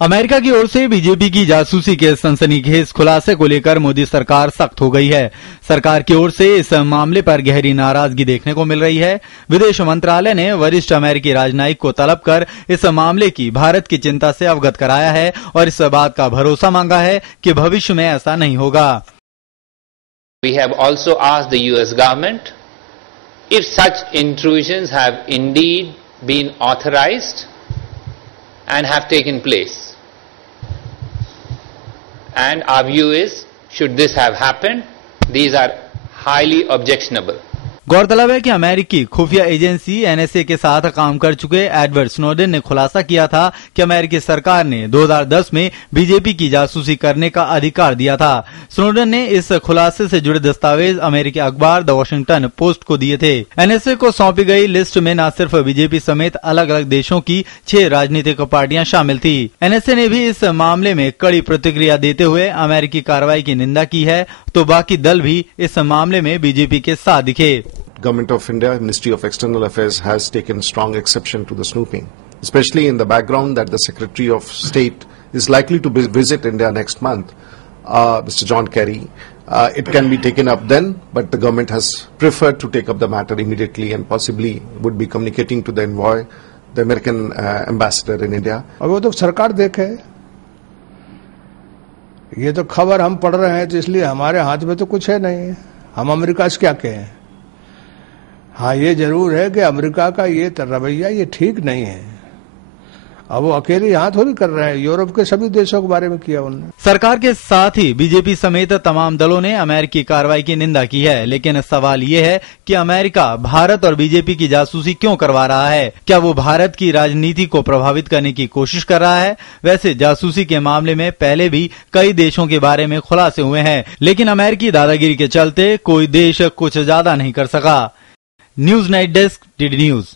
America की ओर से BJP की जासूसी के सनसनीखेज खुलासे को लेकर मोदी सरकार सख्त हो गई है। सरकार की ओर से इस मामले पर गहरी नाराजगी देखने को मिल रही है। विदेश मंत्रालय ने वरिष्ठ अमेरिकी राजनयिक को तलब कर इस मामले की भारत की चिंता से अवगत कराया है और इस बात का भरोसा मांगा है कि भविष्य में ऐसा नहीं होगा। We have also asked the US government if such intrusions have indeed been authorized and have taken place. And our view is, should this have happened, these are highly objectionable. गौरतलब है कि अमेरिकी खुफिया एजेंसी एनएसए के साथ काम कर चुके एडवर्ड स्नोडेन ने खुलासा किया था कि अमेरिकी सरकार ने 2010 में बीजेपी की जासूसी करने का अधिकार दिया था। स्नोडेन ने इस खुलासे से जुड़े दस्तावेज अमेरिकी अखबार द वॉशिंगटन पोस्ट को दिए थे। एनएसए को सौंपी गई लिस्ट में न सिर्फ बीजेपी समेत अलग अलग देशों की 6 राजनीतिक पार्टियां शामिल थी। एनएसए ने भी इस मामले में कड़ी प्रतिक्रिया देते हुए अमेरिकी कार्रवाई की निंदा की है, तो बाकी दल भी इस मामले में बीजेपी के साथ दिखे। Government of India, Ministry of External Affairs has taken strong exception to the snooping, especially in the background that the Secretary of State is likely to visit India next month, Mr. John Kerry. It can be taken up then, but the government has preferred to take up the matter immediately and possibly would be communicating to the envoy, the American ambassador in India. अब वो तो सरकार देखे, ये तो खबर हम पढ़ रहे हैं, तो इसलिए हमारे हाथ में तो कुछ है नहीं, हम अमेरिका से क्या कहें। हाँ, ये जरूर है कि अमेरिका का ये रवैया ये ठीक नहीं है। अब वो अकेले यहाँ थोड़ी कर रहे हैं, यूरोप के सभी देशों के बारे में किया उन्होंने। सरकार के साथ ही बीजेपी समेत तमाम दलों ने अमेरिकी कार्रवाई की निंदा की है, लेकिन सवाल ये है कि अमेरिका भारत और बीजेपी की जासूसी क्यों करवा रहा है? क्या वो भारत की राजनीति को प्रभावित करने की कोशिश कर रहा है? वैसे जासूसी के मामले में पहले भी कई देशों के बारे में खुलासे हुए हैं, लेकिन अमेरिकी दादागिरी के चलते कोई देश कुछ ज्यादा नहीं कर सका। News night desk, DD news.